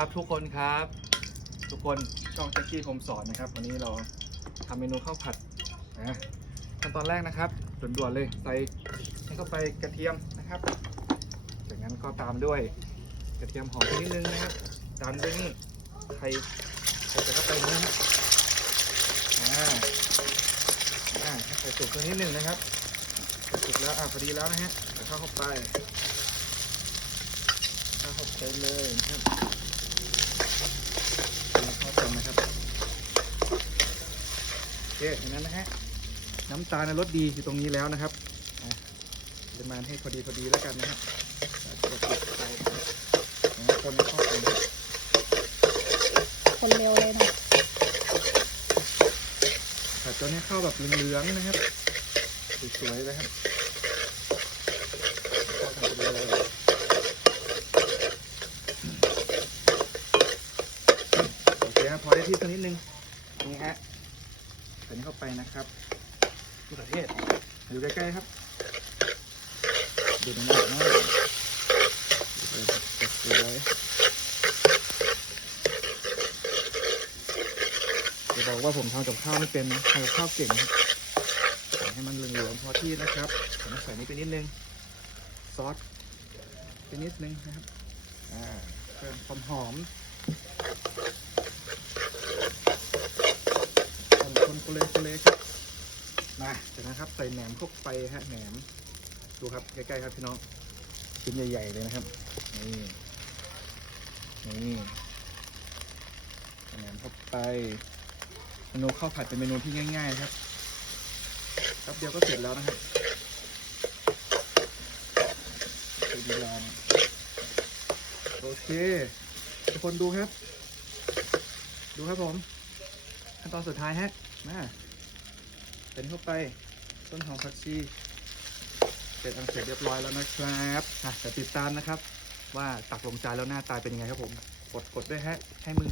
ครับทุกคนครับ ทุกคนช่องแจ็คกี้ผมสอนนะครับ วันนี้เราทำเมนูข้าวผัดนะขั้นตอนแรกนะครับด่วนๆเลยใส่ให้เข้าไปกระเทียมนะครับ จากนั้นก็ตามด้วยกระเทียมหอมนิดนึงนะครับ ตามด้วยนี่ไข่ใส่เข้าไปนะฮะอ่าอ่าใส่สุกตัวนิดนึงนะครับส่สุกแล้วอะพอดีแล้วนะฮะใส่ข้าวเข้าไปข้าวเข้าไปเลยนะครับข้าวกันนะครับโอ เคอย่างนั้นนะฮะน้ำตาลในรสดีอยู่ตรงนี้แล้วนะครับอะปริมาณให้พอดีพอดีแล้วกันนะครับแล้วก็ปิดไฟนะครับคนเข้ากันนะครับคนเร็วเลยนะผัดจนให้เข้าแบบเหลืองๆนะครับสวยๆเลยครับเข้ากันไปเลยโอเคครับพอได้ที่สักนิดนึงนี่ฮะ ใส่นี้เข้าไปนะครับมะเขือเทศอยู่ใกล้ๆครับดูตรงนี้นะสวยๆจะบอกว่าผมทำกับข้าวไม่เป็นนะทำกับข้าวเก่งนะใส่ให้มันเหลืองๆพอที่นะครับผมใส่นี้ไปนิดนึง ซอสไปนิดนึงนะครับ อ่าเพิ่มความหอมคนคนโคเลโคเลครับ มาจากนั้นครับ ใส่แหนมเข้าไปฮะแหนม ดูครับใกล้ๆครับพี่น้องชิ้นใหญ่ๆเลยนะครับ นี่นี่แหนมเข้าไปเมนูข้าวผัดเป็นเมนูที่ง่าย ๆ ครับแป๊บเดียวก็เสร็จแล้วนะครับดูลองโอเคทุกคนดูครับ ดูครับผม ขั้นตอนสุดท้ายฮะมา เป็นเข้าไปต้นหอมผักชีเสร็จอันเสร็จเรียบร้อยแล้วนะครับอะแต่ติดตามนะครับ ว่าตักลงจานแล้วหน้าตาเป็นยังไงครับผม กดกดด้วยฮะให้มือ